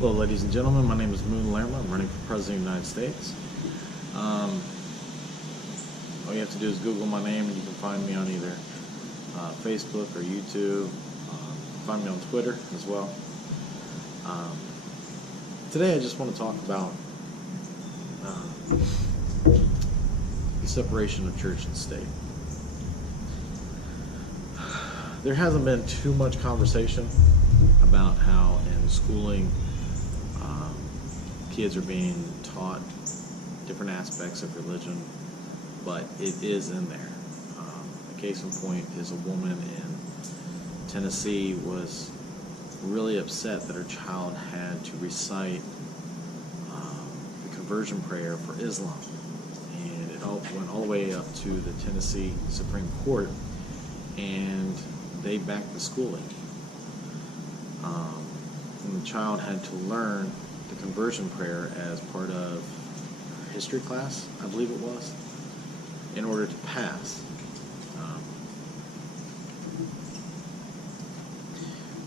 Hello, ladies and gentlemen. My name is Moon Lerma. I'm running for President of the United States. All you have to do is Google my name, and you can find me on either Facebook or YouTube. Find me on Twitter as well. Today, I just want to talk about the separation of church and state. There hasn't been too much conversation about how in schooling kids are being taught different aspects of religion, but it is in there. A case in point is a woman in Tennessee was really upset that her child had to recite the conversion prayer for Islam, and it all went all the way up to the Tennessee Supreme Court, and they backed the schooling. And the child had to learn the conversion prayer as part of history class, I believe it was, in order to pass.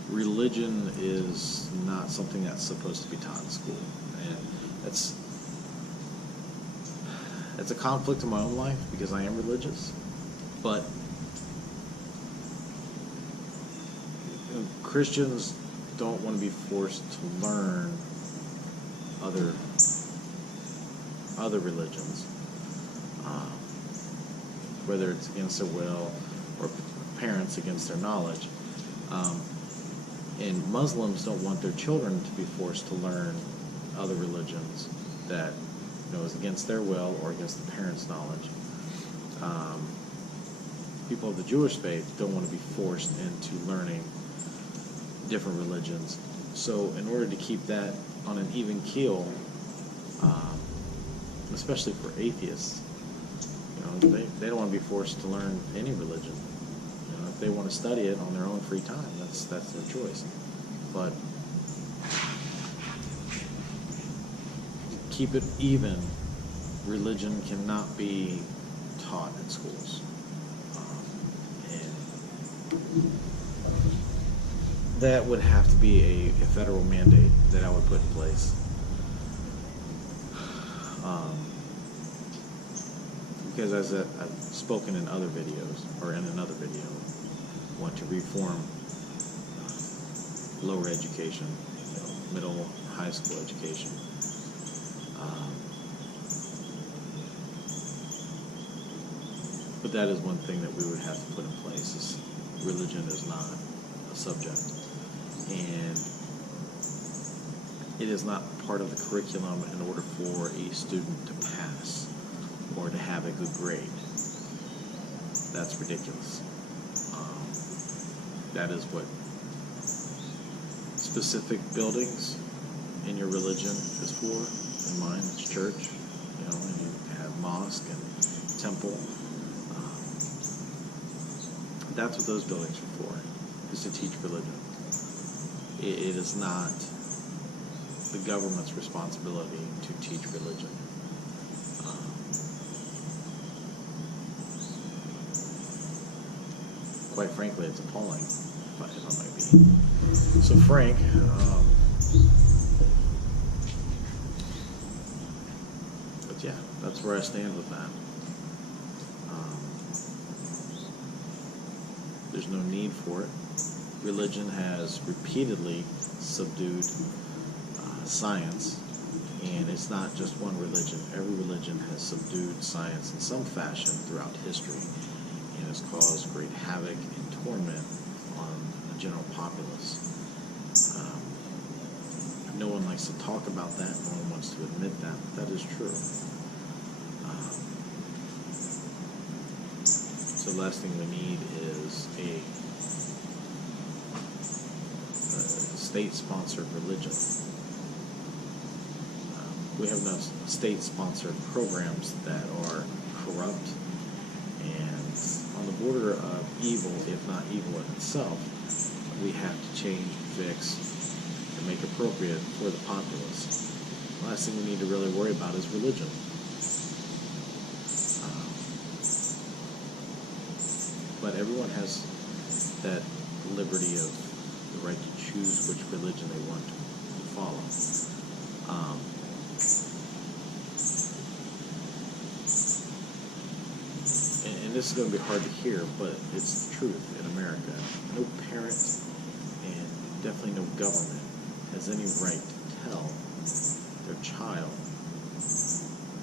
Religion is not something that's supposed to be taught in school, and it's a conflict in my own life because I am religious, but Christians don't want to be forced to learn other religions, whether it's against their will or parents against their knowledge. And Muslims don't want their children to be forced to learn other religions that is against their will or against the parents' knowledge. People of the Jewish faith don't want to be forced into learning different religions. So in order to keep that on an even keel, especially for atheists, they don't want to be forced to learn any religion. If they want to study it on their own free time, that's their choice. But keep it even. Religion cannot be taught in schools. And that would have to be a federal mandate that I would put in place. Because as I've spoken in other videos, or in another video, I want to reform lower education, middle, high school education. But that is one thing that we would have to put in place, is religion is not a subject. And it is not part of the curriculum in order for a student to pass or to have a good grade. That's ridiculous. That is what specific buildings in your religion is for. In mine, it's church, and you have mosque and temple. That's what those buildings are for, is to teach religion. It is not the government's responsibility to teach religion. Quite frankly, it's appalling, if I might be. So Frank, but yeah, that's where I stand with that. There's no need for it. Religion has repeatedly subdued science, and it's not just one religion. Every religion has subdued science in some fashion throughout history, and has caused great havoc and torment on the general populace. No one likes to talk about that. No one wants to admit that, but that is true. So the last thing we need is a state-sponsored religion. We have enough state-sponsored programs that are corrupt and on the border of evil, if not evil in itself. We have to change, fix, and make appropriate for the populace. The last thing we need to really worry about is religion. But everyone has that liberty of the right to choose which religion they want to follow. Um, and this is going to be hard to hear, but it's the truth in America. No parent and definitely no government has any right to tell their child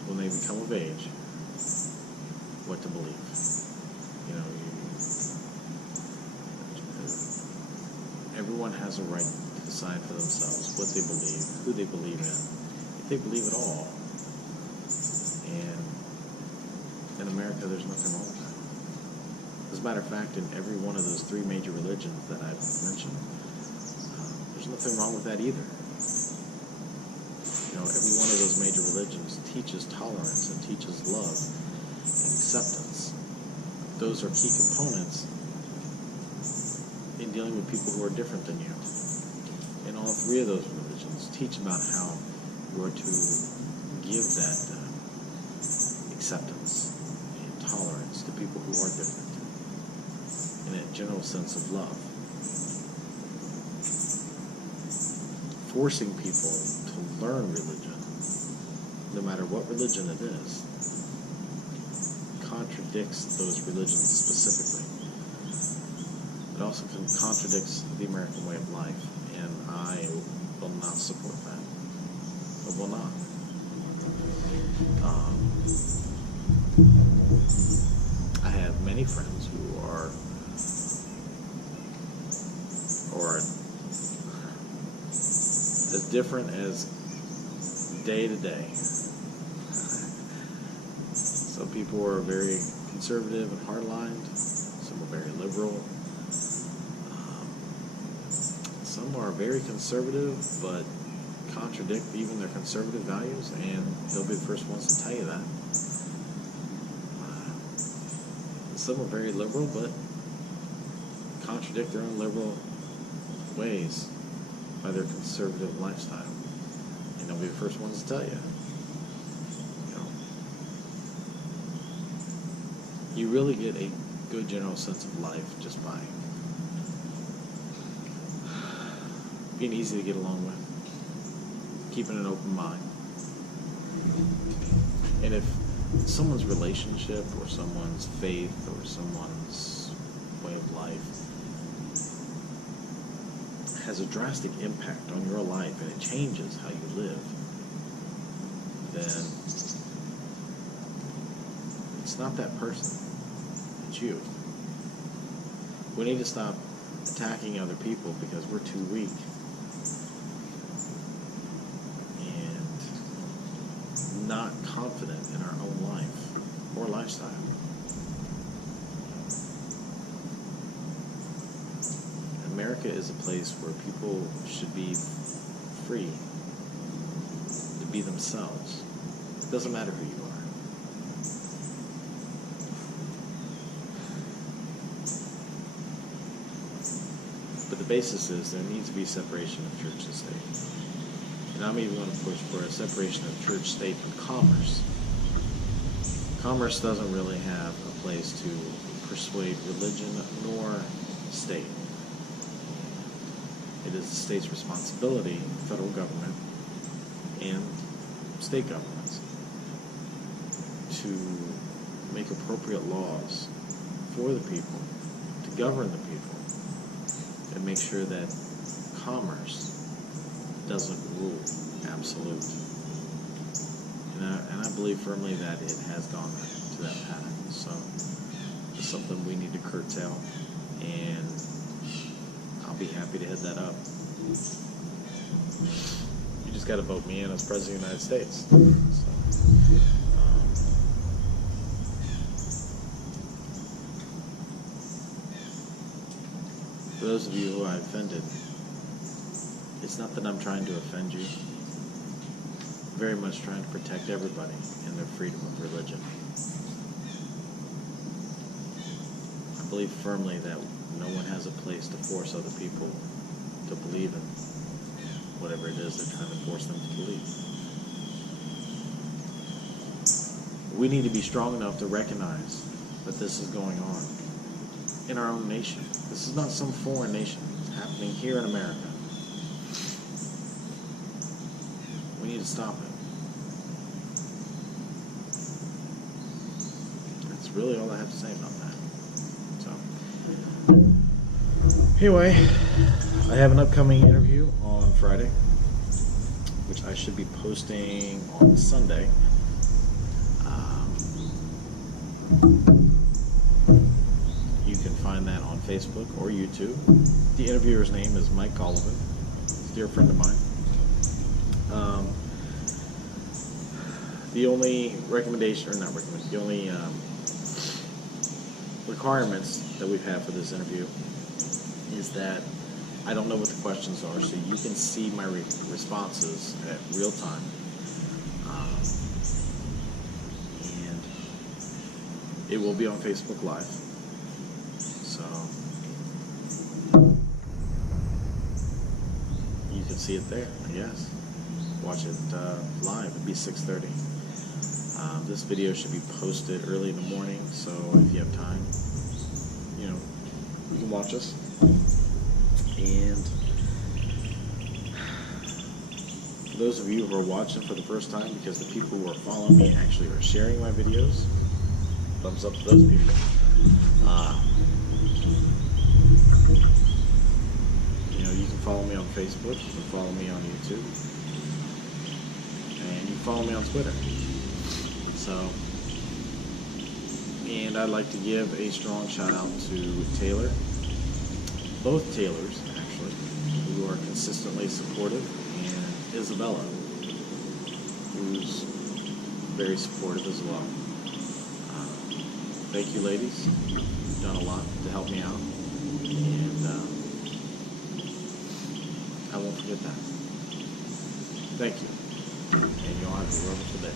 when they become of age what to believe. You know, everyone has a right to decide for themselves what they believe, who they believe in, if they believe at all. And in America, there's nothing wrong with that. As a matter of fact, in every one of those three major religions that I've mentioned, there's nothing wrong with that either. You know, every one of those major religions teaches tolerance and teaches love and acceptance. Those are key components in dealing with people who are different than you. And all three of those religions teach about how you are to give that acceptance and tolerance to people who are different in a general sense of love. Forcing people to learn religion, no matter what religion it is, contradicts those religions specifically. It also contradicts the American way of life, and I will not support that. I will not. I have many friends who are as different as day to day. Some people are very conservative and hardlined. Some are very liberal. Some are very conservative, but contradict even their conservative values, and they'll be the first ones to tell you that. Some are very liberal, but contradict their own liberal ways by their conservative lifestyle, and they'll be the first ones to tell you. You know, you really get a good general sense of life just by being easy to get along with, keeping an open mind. And if someone's relationship or someone's faith or someone's way of life has a drastic impact on your life and it changes how you live, then it's not that person, it's you. We need to stop attacking other people because we're too weak and not confident in our own life or lifestyle. America is a place where people should be free to be themselves. It doesn't matter who you are. But the basis is there needs to be separation of church and state. And I'm even going to push for a separation of church, state, and commerce. Commerce doesn't really have a place to persuade religion nor state. It is the state's responsibility, federal government and state governments, to make appropriate laws for the people, to govern the people, and make sure that commerce doesn't rule absolute. And I believe firmly that it has gone to that path. So it's something we need to curtail, and I'll be happy to head that up. You just got to vote me in as President of the United States. So, for those of you who I offended, it's not that I'm trying to offend you. I'm very much trying to protect everybody and their freedom of religion. I believe firmly that no one has a place to force other people to believe in whatever it is they're trying to force them to believe. We need to be strong enough to recognize that this is going on in our own nation. This is not some foreign nation. It's happening here in America. to stop it. That's really all I have to say about that. So, anyway, I have an upcoming interview on Friday, which I should be posting on Sunday. You can find that on Facebook or YouTube. The interviewer's name is Mike Gollivan. He's a dear friend of mine. The only recommendation, or not recommendation, the only requirements that we've had for this interview is that I don't know what the questions are, so you can see my responses at real time. And it will be on Facebook Live. So you can see it there, I guess. Watch it live. It'll be 6:30. This video should be posted early in the morning, so if you have time, you can watch us. And for those of you who are watching for the first time, because the people who are following me actually are sharing my videos, thumbs up to those people. You can follow me on Facebook, you can follow me on YouTube, and you can follow me on Twitter. And I'd like to give a strong shout out to Taylor, both Taylors actually, who are consistently supportive, and Isabella, who's very supportive as well. Thank you, ladies. You've done a lot to help me out, and I won't forget that. Thank you, and you'll have a wonderful day.